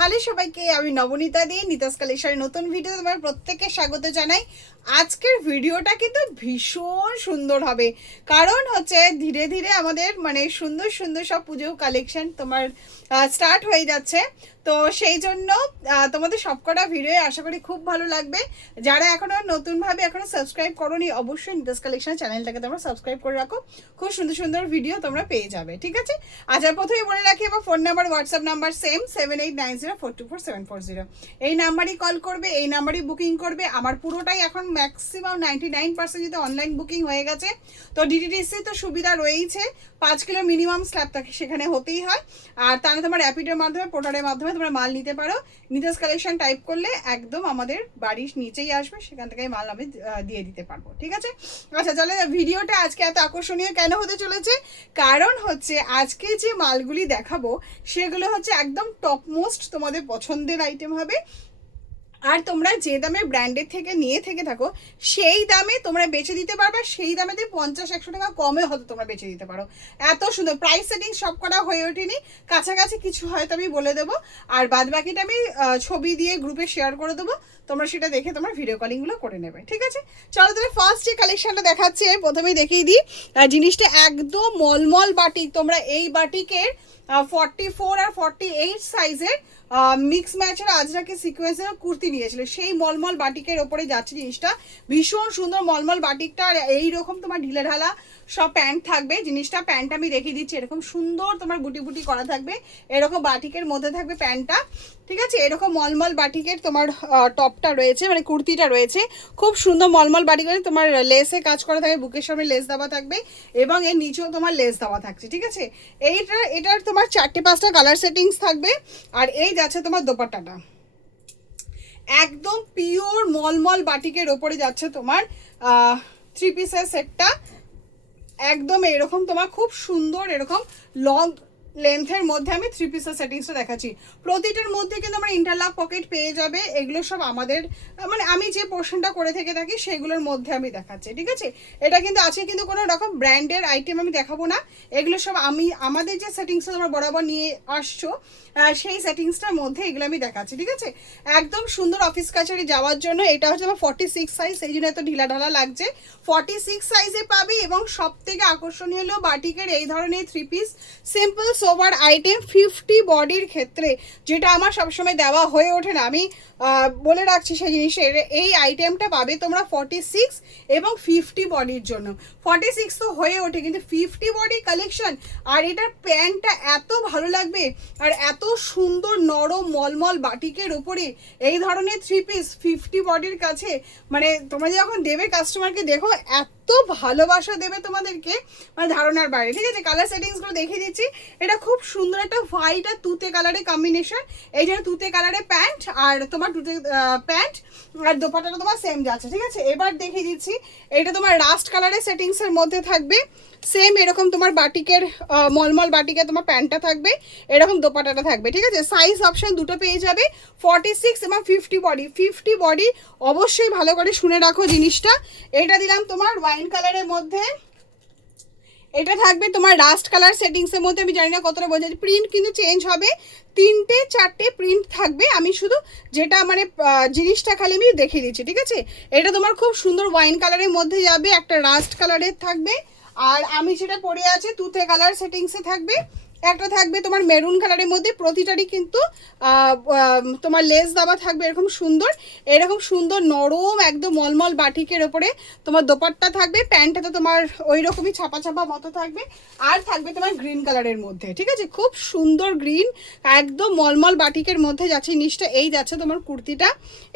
Hello সবাইকে, আমি নবনীতা দিয়ে নিতাস কালেকশনের নতুন ভিডিও তোমার প্রত্যেককে স্বাগত জানাই। আজকের ভিডিওটা কিন্তু ভীষণ সুন্দর হবে, কারণ হচ্ছে ধীরে ধীরে আমাদের মানে সুন্দর সুন্দর সব পুজো কালেকশন তোমার স্টার্ট হয়ে যাচ্ছে। তো সেই জন্য তোমাদের সবকটা ভিডিও আশা করি খুব ভালো লাগবে। যারা এখনো নতুনভাবে এখনো সাবস্ক্রাইব করোনি, অবশ্যই নিতাস কালেকশন চ্যানেলটাকে তোমরা সাবস্ক্রাইব করে রাখো। খুব সুন্দর সুন্দর ভিডিও তোমরা পেয়ে যাবে, ঠিক আছে? আচ্ছা, প্রথমে বলে রাখি আমার phone number, WhatsApp number same 7890424740। এই নাম্বারই কল করবে, এই নাম্বারই বুকিং করবে। আমার পুরোটাই এখন ম্যাক্সিমাম 99% যদি অনলাইন বুকিং হয়ে গেছে। তো ডিটিডিসি তো সুবিধা রয়েইছে, 5 কিলো মিনিমাম স্ল্যাব থাকে সেখানে হতেই হয়। আর তাহলে তোমার র্যাপিডোর মাধ্যমে, পোর্টারের মাধ্যমে তোমরা মাল নিতে পারো। নিতাস কালেকশন টাইপ করলে একদম আমাদের বাড়ির নিচেই আসবে, সেখান থেকে মাল আমি দিয়ে দিতে পারবো, ঠিক আছে? আচ্ছা চলে, ভিডিওটা আজকে এত আকর্ষণীয় কেন হতে চলেছে? কারণ হচ্ছে আজকে যে মালগুলি দেখাবো সেগুলো হচ্ছে একদম টপ মোস্ট তোমাদের পছন্দের আইটেম হবে। আর তোমরা যে দামে ব্র্যান্ডের থেকে নিয়ে থেকে থাকো সেই দামে তোমরা বেচে দিতে পারবে, সেই দামে 50-100 টাকা কমে হয়তো তোমরা বেচে দিতে পারো। এত সুন্দর প্রাইস সেটিং সব করা হয়ে ওঠেনি, কাছাকাছি কিছু হয়তো আমি বলে দেবো, আর বাদ বাকিটা আমি ছবি দিয়ে গ্রুপে শেয়ার করে দেবো। তোমরা সেটা দেখে তোমরা ভিডিও কলিংগুলো করে নেবে, ঠিক আছে? চলো তাহলে ফার্স্ট যে কালেকশনটা দেখাচ্ছি আমি প্রথমেই দেখিয়ে দিই। জিনিসটা একদম মলমল বাটিক। তোমরা এই বাটিকের 44 আর 48 সাইজের মিক্স ম্যাচের আজরাকে সিকোয়েন্সের কুর্তি নিয়েছিল, সেই মলমল বাটিকের ওপরে যাচ্ছে জিনিসটা। ভীষণ সুন্দর মলমল বাটিকটা। আর এইরকম তোমার ঢিলে ঢালা সব প্যান্ট থাকবে। জিনিসটা প্যান্ট আমি দেখিয়ে দিচ্ছি, এরকম সুন্দর তোমার বুটি বুটি করা থাকবে, এরকম বাটিকের মধ্যে থাকবে প্যান্টটা, ঠিক আছে? এরকম মলমল বাটিকের তোমার টপটা রয়েছে, মানে কুর্তিটা রয়েছে খুব সুন্দর মলমল বাটিকের। তোমার লেসে কাজ করা থাকবে, বুকের সামনে লেস দেওয়া থাকবে এবং এর নিচেও তোমার লেস দেওয়া থাকছে, ঠিক আছে? এটার তোমার 4-5টা কালার সেটিংস থাকবে। আর এই যাচ্ছে তোমার দোপাট্টাটা, একদম পিওর মলমল বাটিকের ওপরে যাচ্ছে তোমার 3 পিসের সেটটা। একদম এরকম তোমার খুব সুন্দর এরকম লং লেন্থের মধ্যে আমি 3 পিসের সেটিংসটা দেখাচ্ছি। প্রতিটার মধ্যে কিন্তু আমরা ইন্টারলক পকেট পেয়ে যাবে। এগুলো সব আমাদের মানে আমি যে পোর্শনটা করে থেকে থাকি সেগুলোর মধ্যে আমি দেখাচ্ছি, ঠিক আছে? এটা কিন্তু আছে, কিন্তু কোনো রকম ব্র্যান্ডের আইটেম আমি দেখাবো না। এগুলো সব আমাদের যে সেটিংসটা তোমরা বরাবর নিয়ে আসছো সেই সেটিংসটার মধ্যে এগুলো আমি দেখাচ্ছি, ঠিক আছে? একদম সুন্দর অফিস কাছারি যাওয়ার জন্য। এটা হচ্ছে আমার 46 সাইজ, সেই জন্য এত ঢিলা ঢালা লাগছে। 46 সাইজে পাবি। এবং সব থেকে আকর্ষণীয় হলো বাটিকের এই ধরনের 3 পিস সিম্পল সোবার আইটেম 50 বডির ক্ষেত্রে, যেটা আমার সবসময় দেওয়া হয়ে ওঠে না। আমি বলে রাখছি সেই জিনিসের, এই আইটেমটা পাবে তোমরা 46 এবং 50 বডির জন্য। 46 তো হয়ে ওঠে, কিন্তু 50 বডি কালেকশন। আর এটার প্যান্টটা এত ভালো লাগবে, আর এত সুন্দর নরম মলমল বাটিকের উপরে এই ধরনের 3 পিস 50 বডির কাছে, মানে তোমরা যখন দেবে কাস্টমারকে, দেখো এত ভালোবাসা দেবে তোমাদেরকে, মানে ধারণার বাইরে, ঠিক আছে? কালার সেটিংসগুলো দেখিয়ে দিচ্ছি। এটা খুব সুন্দর একটা হোয়াইট আর তুতে কালারের কম্বিনেশন। এই জন্য তুতে কালারের প্যান্ট, আর তোমার তুতে প্যান্ট আর দোপাট্টাটা তোমার সেম যাচ্ছে, ঠিক আছে? এবার দেখিয়ে দিচ্ছি, এটা তোমার রাস্ট কালারের সেটিংসের মধ্যে থাকবে। সেম এরকম তোমার বাটিকের মলমল বাটিকে তোমার প্যান্টটা থাকবে, এরকম দোপাট্টাটা থাকবে, ঠিক আছে? সাইজ অপশন দুটো পেয়ে যাবে, 46 এবং 50 বডি। 50 বডি অবশ্যই ভালো করে শুনে রাখো জিনিসটা। এটা দিলাম তোমার ওয়াইন কালারের মধ্যে। এটা থাকবে তোমার রাস্ট কালার সেটিংসের মধ্যে। আমি জানি না কতটা বোঝা যায়, প্রিন্ট কিন্তু চেঞ্জ হবে, 3-4টে প্রিন্ট থাকবে। আমি শুধু যেটা মানে জিনিসটা খালি আমি দেখিয়ে দিচ্ছি, ঠিক আছে? এটা তোমার খুব সুন্দর ওয়াইন কালারের মধ্যে যাবে, একটা রাস্ট কালারের থাকবে। আর আমি যেটা পরে আছে তুতে কালার সেটিংসে থাকবে, একটা থাকবে তোমার মেরুন কালারের মধ্যে। প্রতিটারই কিন্তু তোমার লেস দেওয়া থাকবে এরকম সুন্দর, এরকম সুন্দর নরম একদম মলমল বাটিকের ওপরে তোমার দোপাট্টা থাকবে। প্যান্টটা তোমার ওই রকমই ছাপা ছাপা মতো থাকবে। আর থাকবে তোমার গ্রিন কালারের মধ্যে, ঠিক আছে? খুব সুন্দর গ্রিন, একদম মলমল বাটিকের মধ্যে যাচ্ছে জিনিসটা। এই যাচ্ছে তোমার কুর্তিটা,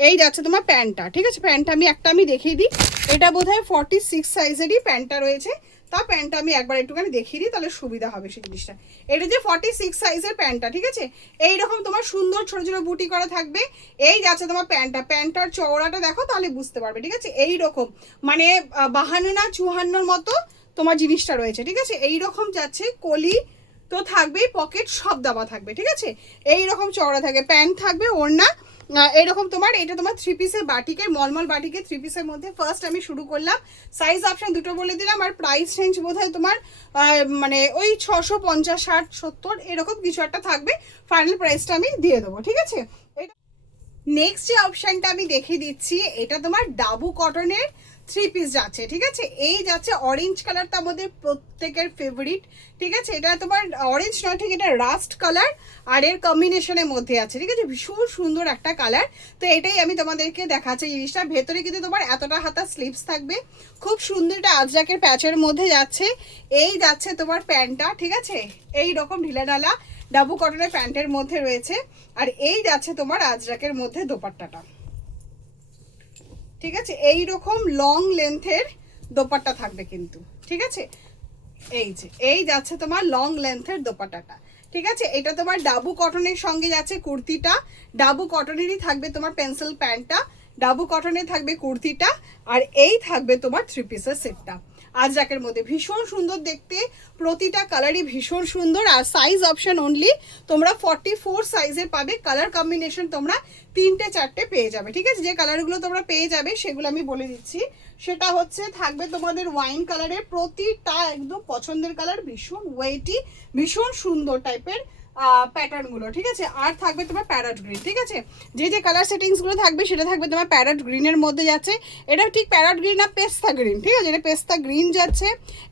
এই যাচ্ছে তোমার প্যান্টটা, ঠিক আছে? প্যান্টটা আমি দেখিয়ে দিই। এটা বোধহয় 46 সাইজেরই প্যান্টটা রয়েছে। তা প্যান্টটা আমি একবার একটুখানি দেখিয়ে দিই, তাহলে সুবিধা হবে সেই জিনিসটা। এটা যে 46 সাইজের প্যান্টটা, ঠিক আছে? এইরকম তোমার সুন্দর ছোট ছোট বুটি করা থাকবে। এই যাচ্ছে তোমার প্যান্টটার চওড়াটা দেখো, তাহলে বুঝতে পারবে, ঠিক আছে? এইরকম মানে 52 না 54 মতো তোমার জিনিসটা রয়েছে, ঠিক আছে? এইরকম যাচ্ছে কলি তো থাকবেই, পকেট সব দেওয়া থাকবে, ঠিক আছে। এইরকম চওড়া থাকবে, প্যান্ট থাকবে, ওড়না এরকম তোমার। এটা তোমার 3 পিসের বাটিকের, মলমল বাটিকের 3 পিসের মধ্যে ফার্স্ট আমি শুরু করলাম। সাইজ অপশন দুটো বলে দিলাম, আর প্রাইস রেঞ্জ বোধহয় তোমার মানে ওই 650, 60, 70 এরকম কিছু একটা থাকবে। ফাইনাল প্রাইসটা আমি দিয়ে দেবো, ঠিক আছে। নেক্সট যে অপশনটা আমি দেখিয়ে দিচ্ছি, এটা তোমার ডাবু কটনের 3 পিস যাচ্ছে, ঠিক আছে। এই যাচ্ছে অরেঞ্জ কালারটা আমাদের প্রত্যেকের ফেভারিট, ঠিক আছে। এটা তোমার অরেঞ্জ নয়, ঠিক, এটা রাস্ট কালার আর এর কম্বিনেশনের মধ্যে আছে, ঠিক আছে। ভীষণ সুন্দর একটা কালার। তো এটাই আমি তোমাদেরকে দেখাচ্ছি জিনিসটা। ভেতরে কিন্তু তোমার এতটা হাতা স্লিভস থাকবে, খুব সুন্দর একটা আজরাকের প্যাচের মধ্যে যাচ্ছে। এই যাচ্ছে তোমার প্যান্টটা, ঠিক আছে, এই রকম ঢিলা ঢালা ডাবু কটনের প্যান্টের মধ্যে রয়েছে। আর এই যাচ্ছে তোমার আজরাকের মধ্যে দোপাট্টাটা, ঠিক আছে। এই রকম লং লেন্থের দোপাট্টা থাকবে কিন্তু, ঠিক আছে। এই যে এই যাচ্ছে তোমার লং লেন্থের দোপাট্টাটা, ঠিক আছে। এটা তোমার ডাবু কটনের সঙ্গে যাচ্ছে কুর্তিটা, ডাবু কটনেরই থাকবে তোমার পেন্সিল প্যান্টটা, ডাবু কটনে থাকবে কুর্তিটা, আর এই থাকবে তোমার 3 পিসের সেটটা আজরাকের মধ্যে। ভীষণ সুন্দর দেখতে, প্রতিটা কালারই ভীষণ সুন্দর। আর সাইজ অপশন অনলি তোমরা 44 সাইজের পাবে। কালার কম্বিনেশন তোমরা 3টে 4টে পেয়ে যাবে, ঠিক আছে। যে কালারগুলো তোমরা পেয়ে যাবে সেগুলো আমি বলে দিচ্ছি। সেটা হচ্ছে থাকবে তোমাদের ওয়াইন কালারের, প্রতিটা একদম পছন্দের কালার, ভীষণ ওয়েটি, ভীষণ সুন্দর টাইপের প্যাটার্নগুলো, ঠিক আছে। আর থাকবে তোমার প্যারট গ্রিন, ঠিক আছে। যে যে কালার সেটিংসগুলো থাকবে সেটা থাকবে তোমার প্যারট গ্রিনের মধ্যে যাচ্ছে। এটা ঠিক প্যারট গ্রিন না, পেস্তা গ্রিন, ঠিক আছে। এটা পেস্তা গ্রিন যাচ্ছে,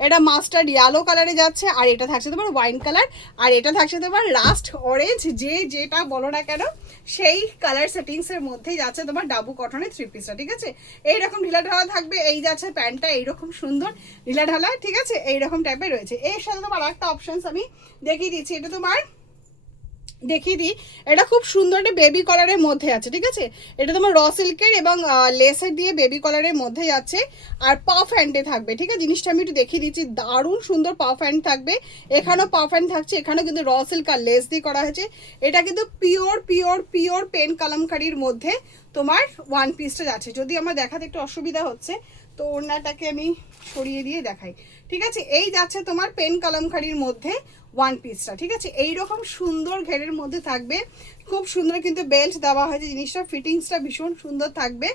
এটা মাস্টার্ড ইয়েলো কালারে যাচ্ছে, আর এটা থাকছে তোমার ওয়াইন কালার, আর এটা থাকছে তোমার লাস্ট অরেঞ্জ। যে যেটা বলো না কেন সেই কালার সেটিংসের মধ্যেই যাচ্ছে তোমার ডাবু কটনের 3 পিসটা, ঠিক আছে। এইরকম ঢিলা ঢালা থাকবে। এই যাচ্ছে প্যান্টটা এইরকম সুন্দর ঢিলা ঢালা, ঠিক আছে, এইরকম টাইপের রয়েছে। এর সাথে তোমার আরেকটা অপশনস আমি দেখিয়ে দিচ্ছি, এটা তোমার দেখিয়ে দিই। এটা খুব সুন্দর একটা বেবি কলারের মধ্যে আছে, ঠিক আছে। এটা তোমার র সিল্কের এবং লেসের দিয়ে বেবি কলারের মধ্যে যাচ্ছে, আর পাফ হ্যান্ডে থাকবে, ঠিক আছে। জিনিসটা আমি একটু দেখিয়ে দিচ্ছি, দারুণ সুন্দর পাফ হ্যান্ড থাকবে। এখানেও পাফ হ্যান্ড থাকছে, এখানেও কিন্তু র সিল্ক আর লেস দিয়ে করা হয়েছে। এটা কিন্তু পিওর পিওর পিওর পেন কালামকারির মধ্যে তোমার ওয়ান পিসটা যাচ্ছে। যদি আমার দেখাতে একটু অসুবিধা হচ্ছে তো ওড়নাটাকে আমি সরিয়ে দিয়ে দেখাই, ঠিক আছে। এই যাচ্ছে তোমার পেন কালামকারির মধ্যে ওয়ান পিসটা, ঠিক আছে। এইরকম সুন্দর ঘেরের মধ্যে থাকবে, খুব সুন্দর কিন্তু বেল্ট দেওয়া হয়েছে। জিনিসটা ফিটিংসটা ভীষণ সুন্দর থাকবে,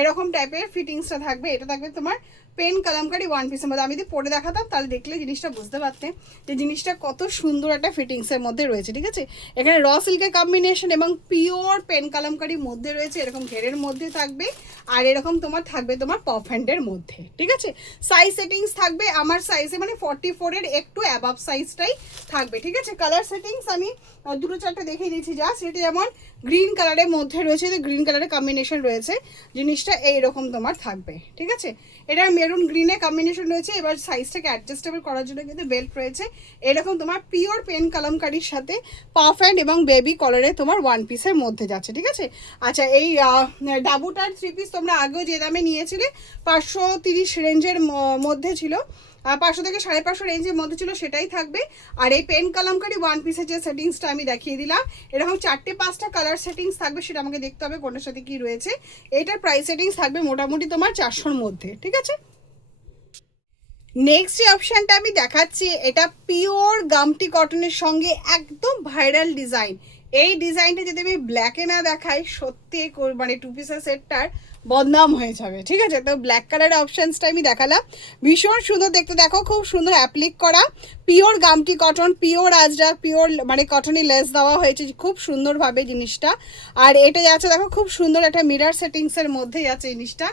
এরকম টাইপের ফিটিংসটা থাকবে। এটা থাকবে তোমার পেন কালামকারি ওয়ান পিসের মধ্যে। আমি যদি পরে দেখাতাম তাহলে দেখলে জিনিসটা বুঝতে পারতেন যে জিনিসটা কত সুন্দর একটা ফিটিংসের মধ্যে রয়েছে, ঠিক আছে। এখানে র সিল্কের কম্বিনেশন এবং পিওর পেন কালামকারির মধ্যে রয়েছে, এরকম ঘেরের মধ্যে থাকবে। আর এরকম তোমার থাকবে তোমার পফ হ্যান্ডের মধ্যে, ঠিক আছে। সাইজ সেটিংস থাকবে আমার সাইজে, মানে 44 একটু অ্যাবাভ সাইজটাই থাকবে, ঠিক আছে। কালার সেটিংস আমি দুটো চারটে দেখিয়ে দিচ্ছি যা। সেটা যেমন গ্রিন কালারের মধ্যে রয়েছে, গ্রিন কালারের কম্বিনেশন রয়েছে, জিনিসটা এইরকম তোমার থাকবে, ঠিক আছে। এটার মেরুন গ্রিনে কম্বিনেশন রয়েছে। এবার সাইজটাকে অ্যাডজাস্টেবল করার জন্য কিন্তু বেল্ট রয়েছে। এরকম তোমার পিওর পেন কালামকারির সাথে পাফ হ্যান্ড এবং বেবি কলারে তোমার ওয়ান পিসের মধ্যে যাচ্ছে, ঠিক আছে। আচ্ছা, এই ডাবুটার 3 পিস তোমরা আগেও যে দামে নিয়েছিলে 530 রেঞ্জের মধ্যে ছিল, 500 থেকে 550 রেঞ্জের মধ্যে ছিল, সেটাই থাকবে। আর এই পেন কালামকারি ওয়ান পিসের যে সেটিংসটা আমি দেখিয়ে দিলাম, এরকম 4টে-5টা কালার সেটিংস থাকবে, সেটা আমাকে দেখতে হবে কোনটার সাথে কি রয়েছে। এটার প্রাইস সেটিংস থাকবে মোটামুটি তোমার 400-র মধ্যে, ঠিক আছে। নেক্সট যে অপশানটা আমি দেখাচ্ছি, এটা পিওর গামটি কটনের সঙ্গে একদম ভাইরাল ডিজাইন। এই ডিজাইনটা যদি আমি ব্ল্যাকে না দেখাই সত্যি মানে 2 পিসের সেটটার বদনাম হয়ে যাবে, ঠিক আছে। তো ব্ল্যাক কালারের অপশানসটা আমি দেখালাম, ভীষণ সুন্দর দেখতে। দেখো খুব সুন্দর অ্যাপ্লিক করা পিওর গামটি কটন, পিওর আজরাক, পিওর মানে কটনই লেস দেওয়া হয়েছে খুব সুন্দরভাবে জিনিসটা। আর এটা যাচ্ছে দেখো খুব সুন্দর একটা মিরার সেটিংসের মধ্যে যাচ্ছে জিনিসটা,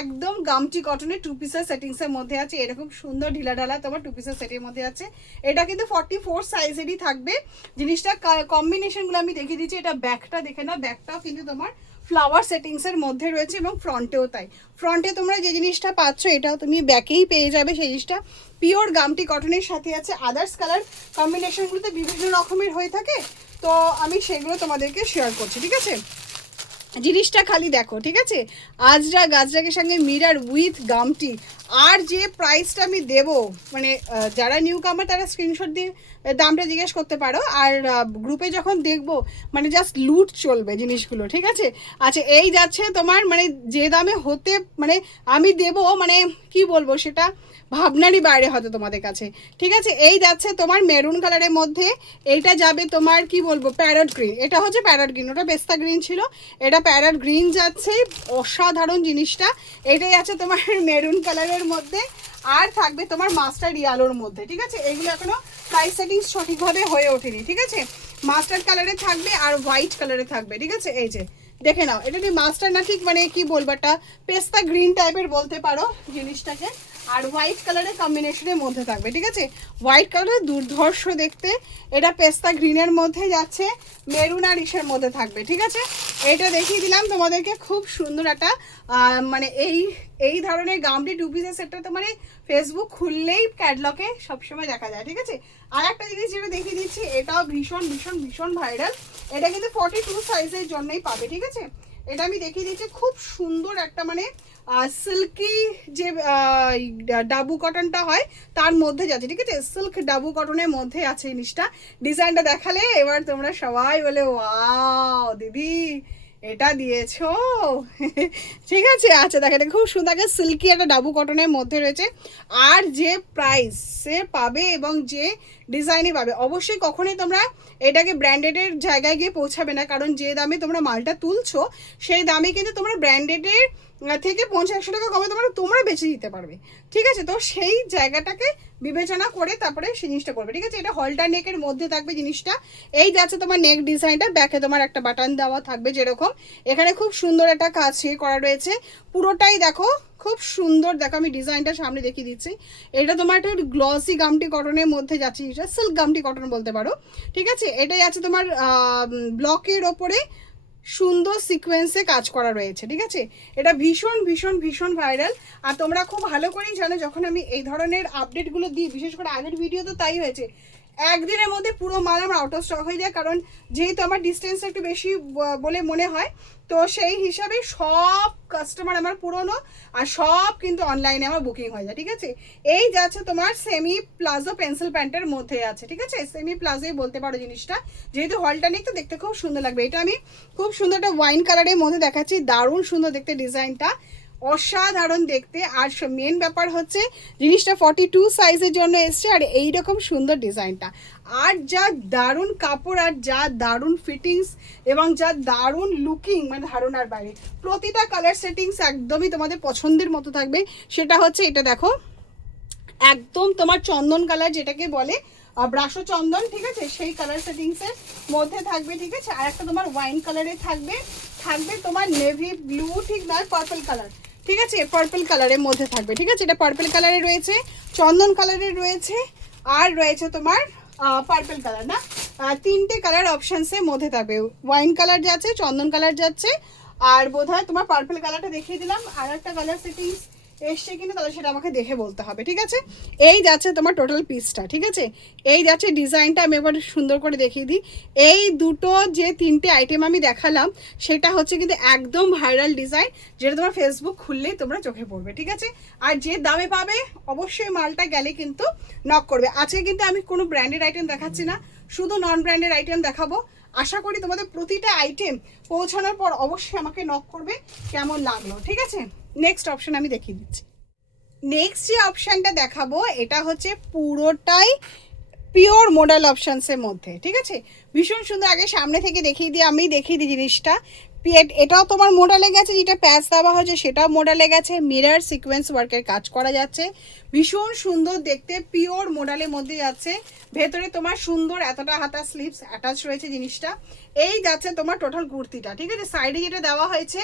একদম গামটি কটনের 2 পিসের সেটিংসের মধ্যে আছে। এরকম সুন্দর ঢিলা ঢালা তোমার 2 পিসের সেটের মধ্যে আছে। এটা কিন্তু 44 সাইজেরই থাকবে। জিনিসটা কম্বিনেশনগুলো আমি দেখিয়ে দিচ্ছি। এটা ব্যাকটা দেখে না, ব্যাকটাও কিন্তু তোমার ফ্লাওয়ার সেটিংসের মধ্যে রয়েছে এবং ফ্রন্টেও তাই। ফ্রন্টে তোমরা যে জিনিসটা পাচ্ছ এটাও তুমি ব্যাকেই পেয়ে যাবে। সেই জিনিসটা পিওর গামটি কটনের সাথে আছে। আদার্স কালার কম্বিনেশনগুলোতে বিভিন্ন রকমের হয়ে থাকে, তো আমি সেগুলো তোমাদেরকে শেয়ার করছি, ঠিক আছে। জিনিসটা খালি দেখো, ঠিক আছে। আজরাক, আজরাকের সঙ্গে মিরার উইথ গামটি। আর যে প্রাইসটা আমি দেব, মানে যারা নিউ কামার তারা স্ক্রিনশট দিয়ে দামটা জিজ্ঞেস করতে পারো। আর গ্রুপে যখন দেখবো মানে জাস্ট লুট চলবে জিনিসগুলো, ঠিক আছে। আচ্ছা, এই যাচ্ছে তোমার মানে যে দামে হতে মানে আমি দেব, মানে কি বলবো সেটা ভাবনারই বাইরে হয়তো তোমাদের কাছে। ঠিক আছে, এই যাচ্ছে তোমার মেরুন কালারের মধ্যে, এইটা যাবে তোমার কি বলবো প্যারট গ্রিন, এটা হচ্ছে প্যারট গ্রিন, ওটা পেস্তা গ্রিন ছিল, এটা প্যারট গ্রিন যাচ্ছে, অসাধারণ জিনিসটা। এটাই আছে তোমার মেরুন কালারের মধ্যে, আর থাকবে তোমার মাস্টার্ড ইয়ালোর মধ্যে। ঠিক আছে, এগুলো এখনো প্রাইস সেটিংস সঠিকভাবে হয়ে ওঠেনি। ঠিক আছে, মাস্টার্ড কালারে থাকবে আর হোয়াইট কালারে থাকবে। ঠিক আছে, এই যে দেখে নাও, এটা কি মাস্টার্ড না ঠিক মানে কি বলবো, একটা পেস্তা গ্রিন টাইপের বলতে পারো জিনিসটাকে, আর হোয়াইট কালারের কম্বিনেশনের মধ্যে থাকবে। ঠিক আছে, হোয়াইট কালারের দুর্ধর্ষ দেখতে, এটা পেস্তা গ্রিনের মধ্যে যাচ্ছে, মেরুন আর ইসের মধ্যে থাকবে। ঠিক আছে, এটা দেখিয়ে দিলাম তোমাদেরকে, খুব সুন্দর একটা মানে এই ধরনের গামটি টু পিসের সেটটা তো মানে ফেসবুক খুললেই ক্যাটলগে সবসময় দেখা যায়। ঠিক আছে, আর একটা জিনিস যেটা দেখিয়ে দিচ্ছি, এটাও ভীষণ ভীষণ ভীষণ ভাইরাল, এটা কিন্তু 42 সাইজের জন্যই পাবে। ঠিক আছে, এটা আমি দেখিয়ে দিচ্ছি, খুব সুন্দর একটা মানে সিল্কি যে ডাবু কটনটা হয় তার মধ্যে যাচ্ছে। ঠিক আছে, সিল্ক ডাবু কটনের মধ্যে আছে জিনিসটা। ডিজাইনটা দেখালে এবার তোমরা সবাই বলে ওয়াও দিদি এটা দিয়েছো। ঠিক আছে, আচ্ছা দেখেন খুব সুন্দর সিল্কি একটা ডাবু কটনের মধ্যে রয়েছে, আর যে প্রাইসে পাবে এবং যে ডিজাইনে পাবে, অবশ্যই কখনোই তোমরা এটাকে ব্র্যান্ডেডের জায়গায় গিয়ে পৌঁছাবে না, কারণ যে দামে তোমরা মালটা তুলছো সেই দামে কিন্তু তোমরা ব্র্যান্ডেডের থেকে 50-100 টাকা কমে তোমরা বেচে দিতে পারবে। ঠিক আছে, তো সেই জায়গাটাকে বিবেচনা করে তারপরে সেই জিনিসটা করবে। ঠিক আছে, এটা হলটার নেকের মধ্যে থাকবে জিনিসটা, এই যাচ্ছে তোমার নেক ডিজাইনটা, ব্যাকে তোমার একটা বাটন দেওয়া থাকবে যেরকম, এখানে খুব সুন্দর একটা কাজ করা রয়েছে পুরোটাই। দেখো খুব সুন্দর, দেখো আমি ডিজাইনটা সামনে দেখিয়ে দিচ্ছি, এটা তোমার একটা গ্লসি গামটি কটনের মধ্যে যাচ্ছে, এটা সিল্ক গামটি কটন বলতে পারো। ঠিক আছে, এটাই আছে তোমার ব্লকের ওপরে সুন্দর সিকোয়েন্সে কাজ করা রয়েছে। ঠিক আছে, এটা ভীষণ ভীষণ ভীষণ ভাইরাল, আর তোমরা খুব ভালো করেই জানো যখন আমি এই ধরনের আপডেটগুলো দিই, বিশেষ করে আগের ভিডিও তো তাই হয়েছে, একদিনের মধ্যে পুরো মাল আমার আউট অফ স্টক হয়ে যায়, কারণ যেহেতু আমার ডিস্টেন্সটা একটু বেশি বলে মনে হয়, তো সেই হিসাবে সব কাস্টমার আমার পুরনো, আর সব কিন্তু অনলাইনে আমার বুকিং হয়ে যায়। ঠিক আছে, এই যাচ্ছে তোমার সেমি প্লাজো পেন্সিল প্যান্টের মধ্যে আছে। ঠিক আছে, সেমি প্লাজোই বলতে পারো জিনিসটা, যেহেতু হলটা নেই তো দেখতে খুব সুন্দর লাগবে। এটা আমি খুব সুন্দর একটা ওয়াইন কালারের মধ্যে দেখাচ্ছি, দারুণ সুন্দর দেখতে ডিজাইনটা, অসাধারণ দেখতে। আর মেন ব্যাপার হচ্ছে জিনিসটা 42 সাইজের জন্য এসছে, আর এইরকম সুন্দর ডিজাইনটা, আর যা দারুণ কাপড়, আর যা দারুণ ফিটিংস, এবং যা দারুণ লুকিং, মানে ধারণার বাইরে। প্রতিটা কালার সেটিংস একদমই তোমাদের পছন্দের মতো থাকবে। সেটা হচ্ছে এটা দেখো, একদম তোমার চন্দন কালার যেটাকে বলে ব্রাশো চন্দন। ঠিক আছে, সেই কালার সেটিংসের মধ্যে থাকবে। ঠিক আছে, আর একটা তোমার ওয়াইন কালারে থাকবে তোমার নেভি ব্লু, ঠিক নয় পার্পল কালার। ঠিক আছে, পার্পল কালারের মধ্যে থাকবে। ঠিক আছে, এটা পার্পল কালারে রয়েছে, চন্দন কালারের রয়েছে, আর রয়েছে তোমার পার্পল কালার, না তিনটে কালার অপশানসের মধ্যে থাকবে। ওয়াইন কালার যাচ্ছে, চন্দন কালার যাচ্ছে, আর বোধহয় তোমার পার্পল কালারটা দেখিয়ে দিলাম, আর একটা কালার সেটিংস এসছে কিনা তাহলে সেটা আমাকে দেখে বলতে হবে। ঠিক আছে, এই যাচ্ছে তোমার টোটাল পিসটা। ঠিক আছে, এই যাচ্ছে ডিজাইনটা, আমি এবার সুন্দর করে দেখিয়ে দিই। এই দুটো যে তিনটে আইটেম আমি দেখালাম সেটা হচ্ছে কিন্তু একদম ভাইরাল ডিজাইন, যেটা তোমার ফেসবুক খুললেই তোমরা চোখে পড়বে। ঠিক আছে, আর যে দামে পাবে অবশ্যই মালটা গেলে কিন্তু নক করবে। আজকে কিন্তু আমি কোনো ব্র্যান্ডেড আইটেম দেখাচ্ছি না, শুধু নন ব্র্যান্ডেড আইটেম দেখাবো। আশা করি তোমাদের প্রতিটা আইটেম পৌঁছানোর পর অবশ্যই আমাকে নক করবে কেমন লাগলো। ঠিক আছে, নেক্সট অপশন আমি দেখিয়ে দিচ্ছি। নেক্সট যে অপশানটা দেখাবো এটা হচ্ছে পুরোটাই পিওর মডেল অপশানসের মধ্যে। ঠিক আছে, ভীষণ সুন্দর, আগে সামনে থেকে দেখিয়ে দিই, আমি দেখিয়ে দিই জিনিসটা। এটাও তোমার মোডালে গেছে, যেটা প্যাচ দেওয়া হয়েছে সেটাও মোডালে গেছে, মিরর সিকোয়েন্স ওয়ার্কের কাজ করা যাচ্ছে, ভীষণ সুন্দর দেখতে, পিওর মোডালের মধ্যে যাচ্ছে। ভেতরে তোমার সুন্দর এতটা হাতা স্লিভস অ্যাটাচ রয়েছে জিনিসটা। এই যাচ্ছে তোমার টোটাল কুর্তিটা। ঠিক আছে, সাইডে যেটা দেওয়া হয়েছে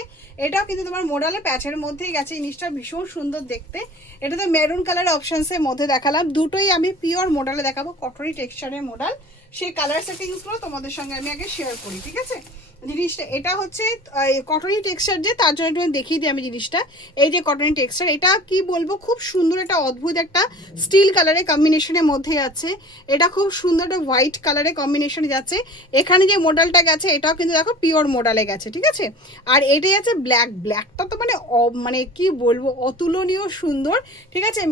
এটাও কিন্তু তোমার মোডালে প্যাচের মধ্যেই গেছে, জিনিসটা ভীষণ সুন্দর দেখতে। এটা তো মেরুন কালার অপশানসের মধ্যে দেখালাম, দুটোই আমি পিওর মোডালে দেখাবো, কটরি টেক্সচারের মোডাল। সেই কালার সেটিংসগুলো তোমাদের সঙ্গে আমি আগে শেয়ার করি। ঠিক আছে, জিনিসটা এটা হচ্ছে কটনি টেক্সচার, যে তার জন্য একটু দেখিয়ে দিই আমি জিনিসটা। এই যে কটনি টেক্সচার, এটা কি বলবো, খুব সুন্দর একটা অদ্ভুত একটা স্টিল কালারের কম্বিনেশনের মধ্যে যাচ্ছে, এটা খুব সুন্দর একটা হোয়াইট কালারের কম্বিনেশনে যাচ্ছে। এখানে যে মডেলটা গেছে এটাও কিন্তু দেখো পিওর মডেলে গেছে। ঠিক আছে, আর এটাই আছে ব্ল্যাকটা তো মানে মানে কি বলবো অতুলনীয় সুন্দর। ঠিক আছে,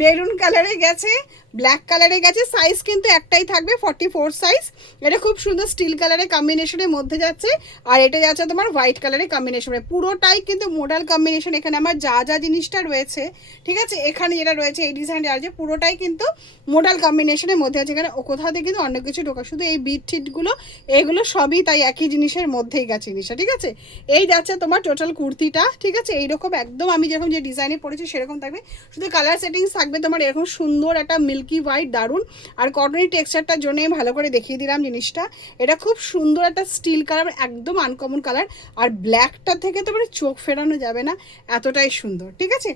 মেরুন কালারে গেছে, ব্ল্যাক কালারে গেছে, সাইজ কিন্তু একটাই থাকবে 44 সাইজ। এটা খুব সুন্দর স্টিল কালারের কম্বিনেশনের মধ্যে যাচ্ছে, আর এটা যাচ্ছে তোমার হোয়াইট কালারের কম্বিনেশনে। পুরোটাই কিন্তু মোডাল কম্বিনেশন। এখানে আমার যা যা জিনিসটা রয়েছে, ঠিক আছে, এখানে যেটা রয়েছে এই ডিজাইনটা আছে পুরোটাই কিন্তু মোডাল কম্বিনেশনের মধ্যে আছে। এখানে কোথাও থেকে কিন্তু অন্য কিছু ঢোকা, শুধু এই বিট টিটগুলো এগুলো সবই তাই একই জিনিসের মধ্যেই গেছে জিনিসটা, ঠিক আছে। এই যাচ্ছে তোমার টোটাল কুর্তিটা, ঠিক আছে। এইরকম একদম আমি যেরকম যে ডিজাইনে পড়েছি সেরকম থাকবে, শুধু কালার সেটিংস থাকবে তোমার এরকম সুন্দর একটা মিল্কি হোয়াইট, দারুণ। আর কটনি টেক্সচারটার জন্য ভালো করে দেখিয়ে দিলাম জিনিসটা। এটা খুব সুন্দর একটা স্টিল কালার, একদম আনকমন কালার, আর ব্ল্যাকটা থেকে তো মানে চোখ ফেরানো যাবে না, এতটাই সুন্দর, ঠিক আছে।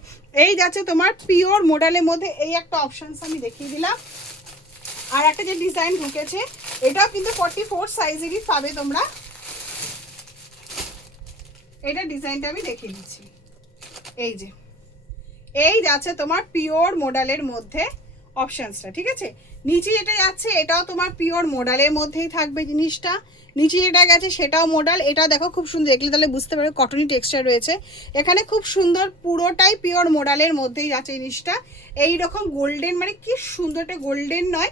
এই যাচ্ছে তোমার পিওর মোডালের মধ্যে এই একটা অপশানস আমি দেখিয়ে দিলাম। আর একটা যে ডিজাইন ঢুকেছে এটাও কিন্তু 44 সাইজেরই পাবে তোমরা। এটা ডিজাইনটা আমি দেখিয়ে দিচ্ছি, এই যে এই যাচ্ছে তোমার পিওর মোডালের মধ্যে অপশানসটা, ঠিক আছে। নিচে যেটা যাচ্ছে এটাও তোমার পিওর মোডালের মধ্যেই থাকবে জিনিসটা। নিচে যেটা গেছে সেটাও মোডাল। এটা দেখো খুব সুন্দর, দেখলে তাহলে বুঝতে পারবে কটনি টেক্সচার রয়েছে এখানে, খুব সুন্দর, পুরোটাই পিওর মোডালের মধ্যেই যাচ্ছে জিনিসটা। এইরকম গোল্ডেন, মানে কি সুন্দর, একটা গোল্ডেন নয়,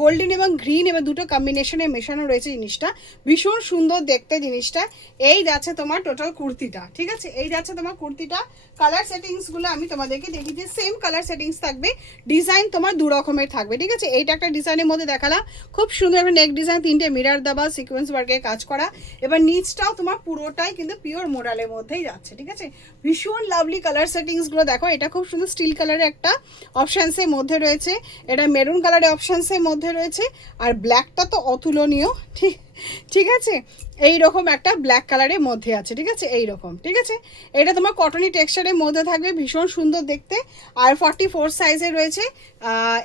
গোল্ডেন এবং গ্রিন এবং দুটো কম্বিনেশনে মেশানো রয়েছে জিনিসটা, ভীষণ সুন্দর দেখতে জিনিসটা। এই যাচ্ছে তোমার টোটাল কুর্তিটা, ঠিক আছে। এই যাচ্ছে তোমার কুর্তিটা। কালার সেটিংসগুলো আমি তোমাদেরকে দেখিয়ে দিই, সেম কালার সেটিংস থাকবে, ডিজাইন তোমার দু রকমের থাকবে, ঠিক আছে। এইটা একটা ডিজাইনের মধ্যে দেখালাম, খুব সুন্দর একটা নেক ডিজাইন, 3টে মিরার দেওয়া, সিকোয়েন্স ওয়ার্কের কাজ করা। এবার নিচটাও তোমার পুরোটাই কিন্তু পিওর মোডালের মধ্যেই যাচ্ছে, ঠিক আছে। ভীষণ লাভলি কালার সেটিংসগুলো দেখো। এটা খুব সুন্দর স্টিল কালারের একটা অপশানসের মধ্যে রয়েছে, এটা মেরুন কালারের অপশানসের মধ্যে রয়েছে, আর ব্ল্যাকটা তো অতুলনীয়, ঠিক ঠিক আছে। এইরকম একটা ব্ল্যাক কালারের মধ্যে আছে, ঠিক আছে, এইরকম, ঠিক আছে। এটা তোমার কটনি টেক্সচারের মধ্যে থাকবে, ভীষণ সুন্দর দেখতে, আর 44 সাইজে রয়েছে।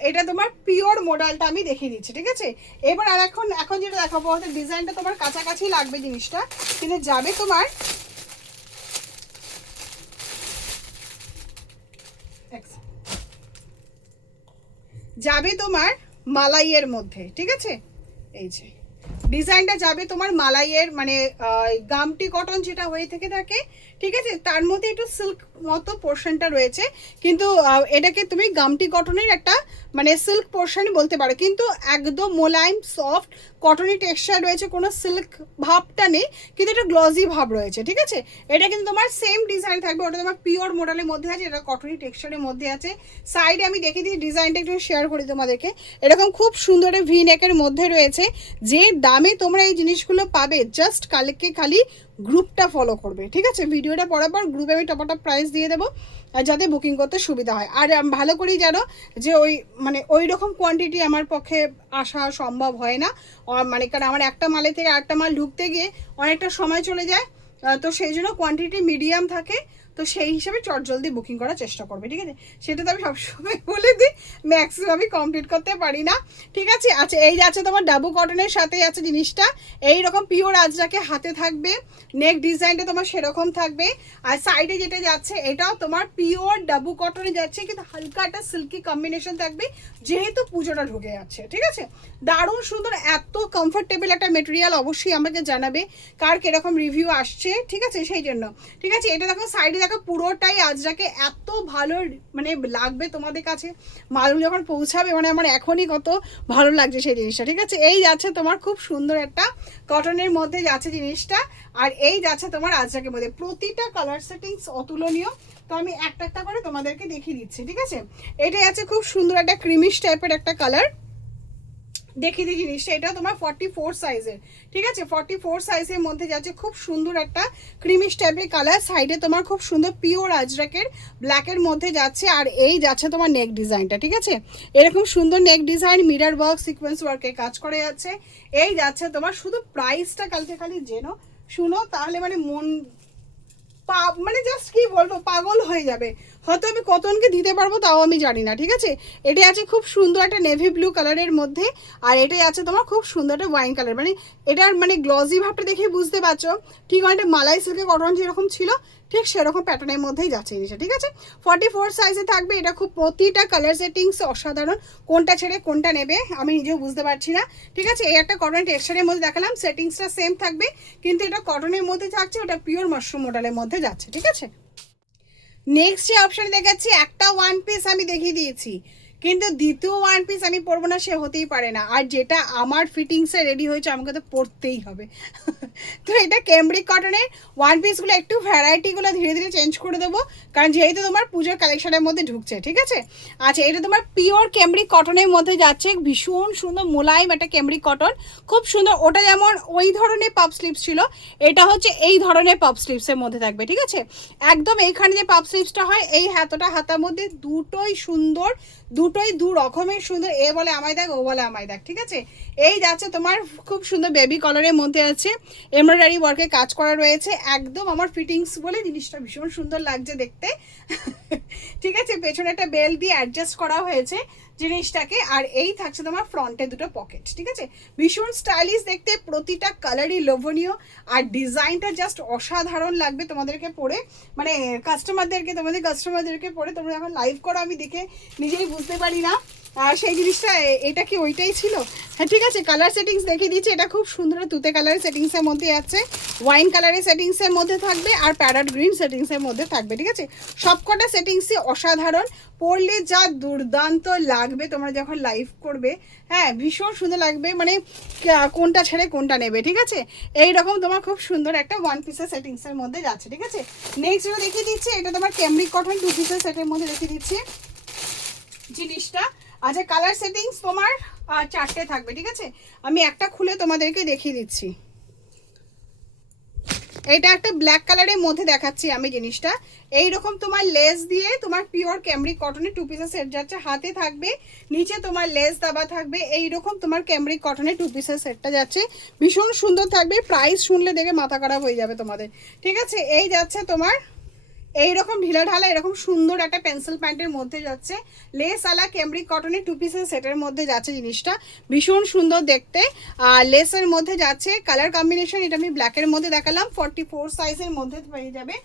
এটা তোমার পিওর মোডালটা আমি দেখিয়ে দিচ্ছি, ঠিক আছে। এবার আর এখন যেটা দেখাবো ডিজাইনটা তোমার কাছাকাছি লাগবে জিনিসটা, কিন্তু যাবে তোমার মালাইয়ের মধ্যে, ঠিক আছে। এই যে ডিজাইনটা যাবে তোমার মালাইয়ের, মানে গামটি কটন যেটা হয়ে থেকে থাকে, ঠিক আছে, তার মধ্যে একটু সিল্ক মতো পোর্শনটা রয়েছে, কিন্তু এটাকে তুমি গামটি কটনের একটা মানে সিল্ক পোর্শন বলতে পারো, কিন্তু একদম মোলায়েম সফট কটনি টেক্সচার রয়েছে, কোনো সিল্ক ভাবটা নেই, কিন্তু একটা গ্লজি ভাব রয়েছে, ঠিক আছে। এটা কিন্তু তোমার সেম ডিজাইন থাকবে, ওটা তোমার পিওর মোডালের মধ্যে আছে, এটা কটনি টেক্সচারের মধ্যে আছে। সাইডে আমি দেখে দিই ডিজাইনটা একটু শেয়ার করি তোমাদেরকে। এরকম খুব সুন্দর ভি নেকের মধ্যে রয়েছে। যে দামে তোমরা এই জিনিসগুলো পাবে, জাস্ট কালকে খালি গ্রুপটা ফলো করবে, ঠিক আছে। ভিডিওটা পড়ার পর গ্রুপে আমি টপ প্রাইস দিয়ে দেবো, আর যাতে বুকিং করতে সুবিধা হয়। আর ভালো করেই জানো যে ওই রকম কোয়ান্টিটি আমার পক্ষে আসা সম্ভব হয় না, মানে কারণ আমার একটা মালে থেকে আরেকটা মাল ঢুকতে গিয়ে অনেকটা সময় চলে যায়, তো সেই জন্য কোয়ান্টিটি মিডিয়াম থাকে, তো সেই হিসাবে চটজলদি বুকিং করার চেষ্টা করবে, ঠিক আছে। সেটা তো আমি সবসময় বলে দিই, ম্যাক্সিমাম আমি কমপ্লিট করতে পারি না, ঠিক আছে। আচ্ছা, এই যাচ্ছে তোমার ডাবু কটনের সাথে আছে জিনিসটা, এইরকম পিওর আজরাকে হাতে থাকবে, নেক ডিজাইনটা তোমার সেরকম থাকবে, আর সাইডে যেটা যাচ্ছে এটাও তোমার পিওর ডাবু কটনে যাচ্ছে, কিন্তু হালকা একটা সিল্কি কম্বিনেশন থাকবে, যেহেতু পুজোটা ঢুকে যাচ্ছে, ঠিক আছে। দারুণ সুন্দর, এত কমফোর্টেবল একটা মেটেরিয়াল, অবশ্যই আমাকে জানাবে কার কিরকম রিভিউ আসছে, ঠিক আছে, সেই জন্য, ঠিক আছে। এটা দেখো সাইডে দেখো পুরোটাই আজরাকে, এত ভালো মানে লাগবে তোমাদের কাছে মালগুলো যখন পৌঁছাবে, মানে আমার এখনই কত ভালো লাগছে সেই জিনিসটা, ঠিক আছে। এই যাচ্ছে তোমার খুব সুন্দর একটা কটনের মধ্যে যাচ্ছে জিনিসটা, আর এই যাচ্ছে তোমার আজরাকের মধ্যে, প্রতিটা কালার সেটিংস অতুলনীয়, তো আমি একটা একটা করে তোমাদেরকে দেখিয়ে দিচ্ছি, ঠিক আছে। এটাই আছে খুব সুন্দর একটা ক্রিমিশ টাইপের একটা কালার, দেখিয়ে দিই জিনিসটা। এটা তোমার 44 সাইজের, ঠিক আছে, 44 সাইজের মধ্যে যাচ্ছে, খুব সুন্দর একটা ক্রিমিশ টাইপের কালার। সাইডে তোমার খুব সুন্দর পিওর আজরাকের ব্ল্যাকের মধ্যে যাচ্ছে, আর এই যাচ্ছে তোমার নেক ডিজাইনটা, ঠিক আছে। এরকম সুন্দর নেক ডিজাইন, মিরর ওয়ার্ক, সিকোয়েন্স ওয়ার্কের কাজ করে যাচ্ছে। এই যাচ্ছে তোমার, শুধু প্রাইসটা কালকে খালি জেনো শুনো, তাহলে মানে মন মানে জাস্ট কি বলবো, পাগল হয়ে যাবে। হয়তো আমি কতজনকে দিতে পারবো তাও আমি জানি না, ঠিক আছে। এটাই আছে খুব সুন্দর একটা নেভি ব্লু কালারের মধ্যে, আর এটাই আছে তোমার খুব সুন্দর একটা ওয়াইন কালার, মানে এটার মানে গ্লজি ভাবটা দেখে বুঝতে পারছো, ঠিক অনেকটা মালাই সিল্কের কটন যেরকম ছিল ঠিক সেরকম প্যাটার্নের মধ্যেই যাচ্ছে জিনিসটা, ঠিক আছে। 44 সাইজে থাকবে এটা, খুব প্রতিটা কালার সেটিংস অসাধারণ, কোনটা ছেড়ে কোনটা নেবে আমি নিজেও বুঝতে পারছি না, ঠিক আছে। এই একটা কটন টেক্সচারের মধ্যে দেখালাম, সেটিংসটা সেম থাকবে, কিন্তু এটা কটনের মধ্যে থাকছে, ওটা পিওর মাশরুম মডেলের মধ্যে যাচ্ছে, ঠিক আছে। নেক্সট যে অপশন দেখাচ্ছি, একটা ওয়ান পিস আমি দেখিয়ে দিয়েছি, কিন্তু দ্বিতীয় ওয়ান পিস আমি পরবো না সে হতেই পারে না। আর যেটা আমার ফিটিংসে রেডি হয়েছে আমাকে তো পরতেই হবে। তো এটা ক্যামব্রিক কটনের ওয়ান পিসগুলো একটু ভ্যারাইটিগুলো ধীরে ধীরে চেঞ্জ করে দেবো, কারণ যেহেতু তোমার পুজোর কালেকশনের মধ্যে ঢুকছে, ঠিক আছে। আচ্ছা, এটা তোমার পিওর ক্যামব্রিক কটনের মধ্যে যাচ্ছে, ভীষণ সুন্দর মোলায়েম একটা ক্যামব্রিক কটন, খুব সুন্দর। ওটা যেমন ওই ধরনের পাপ স্লিপস ছিল, এটা হচ্ছে এই ধরনের পাপ স্লিপসের মধ্যে থাকবে, ঠিক আছে। একদম এইখানে যে পাপ স্লিপসটা হয় এই হাতার মধ্যে দুটোই সুন্দর, দুটোই দু রকমের সুন্দর। এ বলে আমায় দেখ, ও বলে আমায় দেখ, ঠিক আছে। এই যাচ্ছে তোমার খুব সুন্দর বেবি কালারের মধ্যে আছে, এমব্রয়ডারি ওয়ার্কে কাজ করা রয়েছে, একদম আমার ফিটিংস বলে জিনিসটা ভীষণ সুন্দর লাগছে দেখতে। ঠিক আছে, পেছনে একটা বেল্ট দিয়ে অ্যাডজাস্ট করা হয়েছে জিনিসটাকে। আর এই থাকছে তোমার ফ্রন্টে দুটো পকেট, ঠিক আছে। ভীষণ স্টাইলিশ দেখতে, প্রতিটা কালারই লোভনীয়, আর ডিজাইনটা জাস্ট অসাধারণ লাগবে তোমাদেরকে পরে, মানে তোমাদের কাস্টমারদেরকে পরে তোমরা যখন লাইভ করো আমি দেখে নিজেই বুঝতে পারি না আর সেই জিনিসটা এটা কি ওইটাই ছিল। হ্যাঁ, ঠিক আছে, কালার সেটিংস দেখিয়ে দিচ্ছি। এটা খুব সুন্দর তুতে কালারের সেটিংসের মধ্যে আছে, ওয়াইন কালারের সেটিংসের মধ্যে থাকবে, আর প্যারট গ্রিন সেটিংসের মধ্যে থাকবে, ঠিক আছে। সবকটা সেটিংসই অসাধারণ, পরলে যা দুর্দান্ত লাগবে তোমরা যখন লাইভ করবে, হ্যাঁ ভীষণ সুন্দর লাগবে, মানে কোনটা ছেড়ে কোনটা নেবে, ঠিক আছে। এইরকম তোমার খুব সুন্দর একটা ওয়ান পিসের সেটিংসের মধ্যে যাচ্ছে, ঠিক আছে। নেক্সট যেটা দেখিয়ে দিচ্ছি, এটা তোমার ক্যামব্রিক কটন 2 পিসের সেটের মধ্যে দেখিয়ে দিচ্ছি জিনিসটা। আচ্ছা, কালার সেটিংস তোমার 4টে থাকবে, ঠিক আছে। আমি একটা খুলে তোমাদেরকে দেখিয়ে দিচ্ছি। এটা একটা ব্ল্যাক কালারের মধ্যে দেখাচ্ছি আমি জিনিসটা। এইরকম তোমার লেস দিয়ে তোমার পিওর ক্যামব্রিক কটনের 2 পিসের সেট যাচ্ছে, হাতে থাকবে, নিচে তোমার লেস দেওয়া থাকবে। এইরকম তোমার ক্যামব্রিক কটনের 2 পিসের সেটটা যাচ্ছে, ভীষণ সুন্দর থাকবে। প্রাইস শুনলে দেখে মাথা খারাপ হয়ে যাবে তোমাদের, ঠিক আছে। এই যাচ্ছে তোমার এইরকম ঢিলা ঢালা এরকম সুন্দর একটা পেন্সিল প্যান্টের মধ্যে যাচ্ছে, লেস আলা ক্যামব্রিক কটনের 2 পিসের সেটের মধ্যে যাচ্ছে জিনিসটা, ভীষণ সুন্দর দেখতে। আর লেসের মধ্যে যাচ্ছে কালার কম্বিনেশন, এটা আমি ব্ল্যাকের মধ্যে দেখালাম, 44 সাইজের মধ্যে পেয়ে যাবে।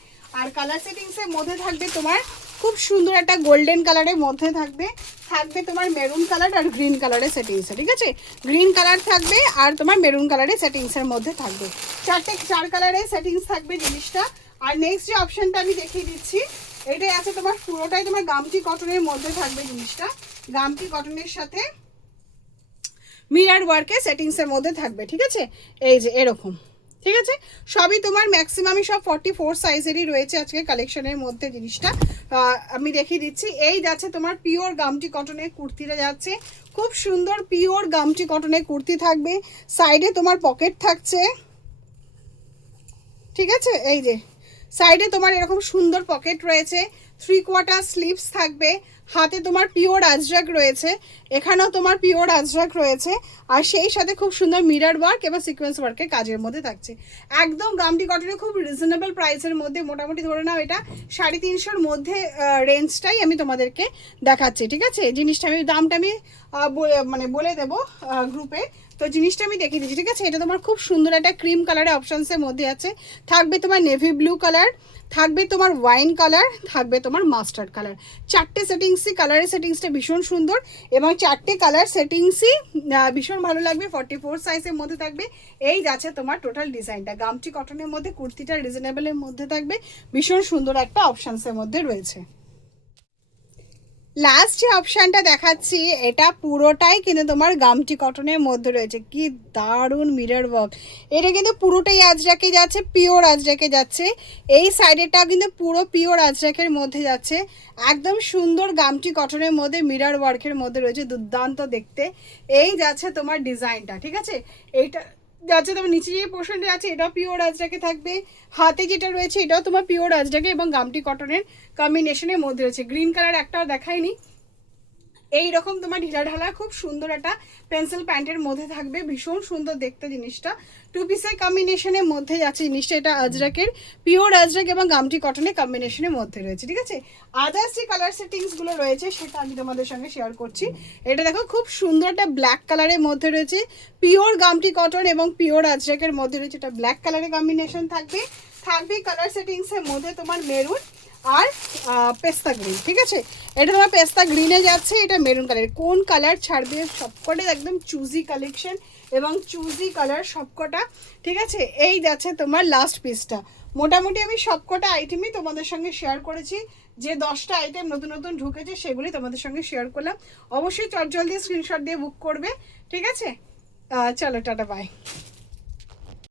আর কালার সেটিংসের মধ্যে থাকবে তোমার খুব সুন্দর একটা গোল্ডেন কালারের মধ্যে থাকবে তোমার মেরুন কালার আর গ্রিন কালারের সেটিংসে, ঠিক আছে। গ্রিন কালার থাকবে আর তোমার মেরুন কালারের সেটিংসের মধ্যে থাকবে, 4 কালারের সেটিংস থাকবে জিনিসটা। আর নেক্সট যে অপশনটা আমি দেখিয়ে দিচ্ছি, এটাই আছে তোমার পুরোটাই তোমার গামটি কটনের মধ্যে থাকবে জিনিসটা, গামটি কটনের সাথে মিরর ওয়ার্কের সেটিংসের মধ্যে থাকবে, ঠিক আছে। এই যে এরকম, ঠিক আছে। সবই তোমার ম্যাক্সিমামই সব 44 সাইজেরই রয়েছে আজকে কালেকশনের মধ্যে জিনিসটা আমি দেখিয়ে দিচ্ছি। এই যাচ্ছে তোমার পিওর গামটি কটনের কুর্তিটা যাচ্ছে, খুব সুন্দর পিওর গামটি কটনের কুর্তি থাকবে, সাইডে তোমার পকেট থাকছে, ঠিক আছে। এই যে সাইডে তোমার এরকম সুন্দর পকেট রয়েছে, 3/4 স্লিভস থাকবে, হাতে তোমার পিওর আজরাক রয়েছে, এখানেও তোমার পিওর আজরাক রয়েছে, আর সেই সাথে খুব সুন্দর মিরর ওয়ার্ক এবং সিকোয়েন্স ওয়ার্কের কাজের মধ্যে থাকছে। একদম গামটি কটনের খুব রিজনেবল প্রাইসের মধ্যে, মোটামুটি ধরে নাও এটা 350-র মধ্যে রেঞ্জটাই আমি তোমাদেরকে দেখাচ্ছি, ঠিক আছে। জিনিসটা আমি দামটা আমি মানে বলে দেবো গ্রুপে, তো জিনিসটা আমি দেখিয়ে দিচ্ছি, ঠিক আছে। এটা তোমার খুব সুন্দর একটা ক্রিম কালারের অপশানসের মধ্যে আছে, থাকবে তোমার নেভি ব্লু কালার, থাকবে তোমার ওয়াইন কালার, থাকবে তোমার মাস্টার্ড কালার। 4টে সেটিংসই, কালারের সেটিংসটা ভীষণ সুন্দর এবং 4টে কালার সেটিংসই ভীষণ ভালো লাগবে, 44 সাইজের মধ্যে থাকবে। এই যাচ্ছে তোমার টোটাল ডিজাইনটা, গামটি কটনের মধ্যে কুর্তিটা রিজনেবলের মধ্যে থাকবে, ভীষণ সুন্দর একটা অপশানসের মধ্যে রয়েছে। লাস্ট যে অপশানটা দেখাচ্ছি এটা পুরোটাই কিন্তু তোমার গামটি কটনের মধ্যে রয়েছে, কি দারুণ মিরর ওয়ার্ক। এটা কিন্তু পুরোটাই আজরাকে যাচ্ছে, পিওর আজরাকে যাচ্ছে, এই সাইডেটা কিন্তু পুরো পিওর আজরাকের মধ্যে যাচ্ছে, একদম সুন্দর গামটি কটনের মধ্যে মিরর ওয়ার্কের মধ্যে রয়েছে, দুর্দান্ত দেখতে। এই যাচ্ছে তোমার ডিজাইনটা, ঠিক আছে। এইটা যাচ্ছে তোমার নিচে যে পোর্শনটা আছে এটাও পিওর আজরাকে থাকবে, হাতে যেটা রয়েছে এটাও তোমার পিওর আজরাকে এবং গামটি কটনের কম্বিনেশনের মধ্যে রয়েছে। গ্রিন কালার একটাও দেখায়নি। এইরকম তোমার ঢিলা ঢালা খুব সুন্দর একটা পেন্সিল প্যান্টের মধ্যে থাকবে, ভীষণ সুন্দর দেখতে জিনিসটা, 2 পিসের কম্বিনেশনের মধ্যে যাচ্ছে জিনিসটা। এটা আজরাকের, পিওর আজরাক এবং গামটি কটনের কম্বিনেশনের মধ্যে রয়েছে, ঠিক আছে। আদার্স যে কালার সেটিংসগুলো রয়েছে সেটা আমি তোমাদের সঙ্গে শেয়ার করছি। এটা দেখো খুব সুন্দর একটা ব্ল্যাক কালারের মধ্যে রয়েছে, পিওর গামটি কটন এবং পিওর আজরাকের মধ্যে রয়েছে, এটা ব্ল্যাক কালারের কম্বিনেশন থাকবে। কালার সেটিংসের মধ্যে তোমার মেরুন আর পেস্তা গ্রিন, ঠিক আছে। এটা তোমার পেস্তা গ্রিনে যাচ্ছে, এটা মেরুন কালার, কোন কালার ছাড়বে সবকটা একদম চুজি কালেকশন এবং চুজি কালার সবকটা, ঠিক আছে। এই যাচ্ছে তোমার লাস্ট পিসটা, মোটামুটি আমি সবকটা আইটেমই তোমাদের সঙ্গে শেয়ার করেছি, যে 10টা আইটেম নতুন নতুন ঢুকেছে সেগুলি তোমাদের সঙ্গে শেয়ার করলাম। অবশ্যই চটজলদি স্ক্রিনশট দিয়ে বুক করবে, ঠিক আছে? চলো টাটা বাই।